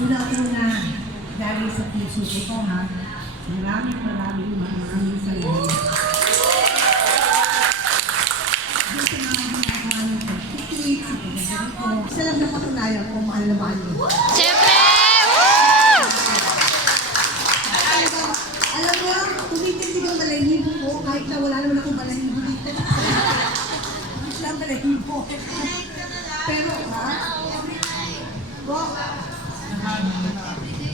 Una-una, dahil sa puso ko to ha, maraming salamat. Doon sa mga ginagawa niyo po, tweet sa pagkakaroon ko. Isa lang na patunayan ko, mahal na mahal niyo. Siyempre! Woo! Alam mo, tumitindig ang balahibo ko kahit na wala naman akong balahibo dito. Wala ang balahibo. Pero ha? Bo,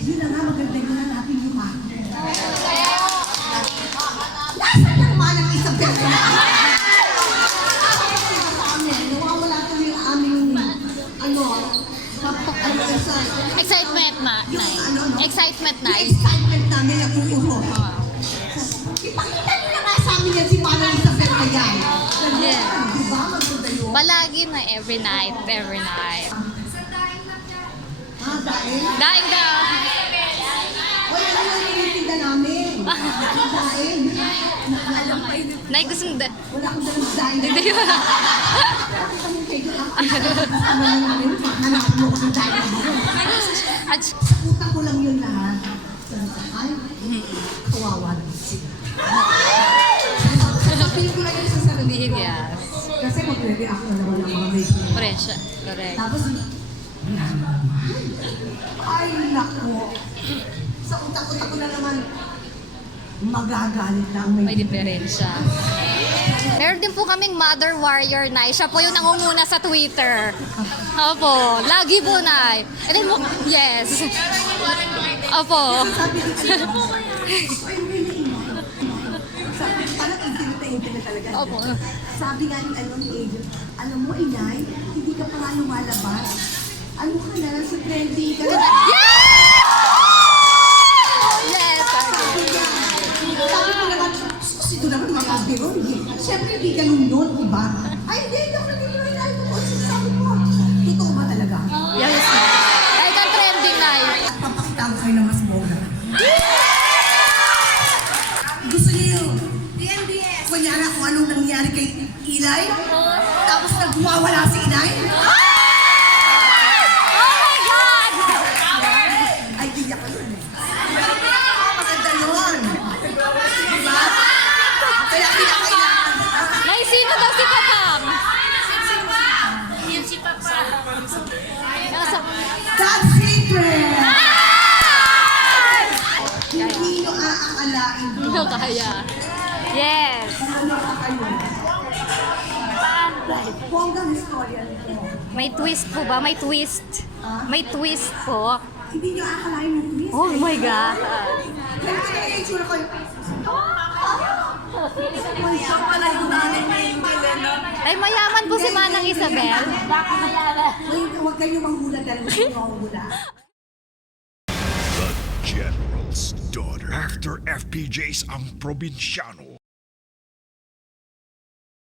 yun na nga, maganda yun na natin yung mako. Nasaan ang manang Isabel? Nawawala ko yung aming, Excitement na. Excitement na. yung excitement namin na pupuno. Ipakita nyo na nga sa amin yan si manang Isabel na yan. Yeah. Diba? Maganda yun. Palagi na every night. Ah, dahil? Daing daw. Wala na lang nilitinda namin. Dahil? Nay, gusto mo da. Wala akong dalang dahil. Hindi. Bakit kami kayo namin? Hanapin mo ko ng dahil. At Sa utak ko lang yun lahat. Ay, kawawa na sila. Sabihin ko lang yun sa sarili sabihin ko. niya. Kasi magre-react na naman ang mga baby. Correct. Tapos, ay nako. Sa utak-utak ko na naman, magagalit lang. May diferensya. Meron din po kaming Mother Warrior, Nay. Siya po yung nangunguna sa Twitter. Opo. Lagi po, Nay. And then, yes. Opo. Sabi ko, ay, hindi na ingay. Sabi, parang intinit na talaga. Opo. Sabi nga ni agent, alam mo, inay, hindi ka pa nga lumalabas. Ano ka na, sa trending ka na. Yes! Sabi ko naman, ito naman mga biro. Siyempre, hindi ganun doon, diba? Ay, hindi ako nagiging inay mo. Sabi ko, totoo ba talaga? Yes. Ay, kang trending, Nay. Papakita ko kayo na mas boga. Gusto niyo yun? Kunyara kung anong nangyari kay Ilay, tapos nagwawala si Inay. Oh my God! Ay, di ako yun. Maganda yun. Diba? Kaya kailangan. Nay, sino daw si Papang? Nasa... Top secret! Hindi nyo aakalain. Hindi kaya. Yes. Ano pa kayo? Bonggang istorya nito. May twist po ba? May twist. May twist po. Hindi nyo aakalain yung twist. Oh my God. Ganito talaga yung tsura ko. Ay, mayaman po si Manang Isabel. Huwag kayo manghula dahil huwag kayo manghula. The General's Daughter. After FPJ's ang probinsyano,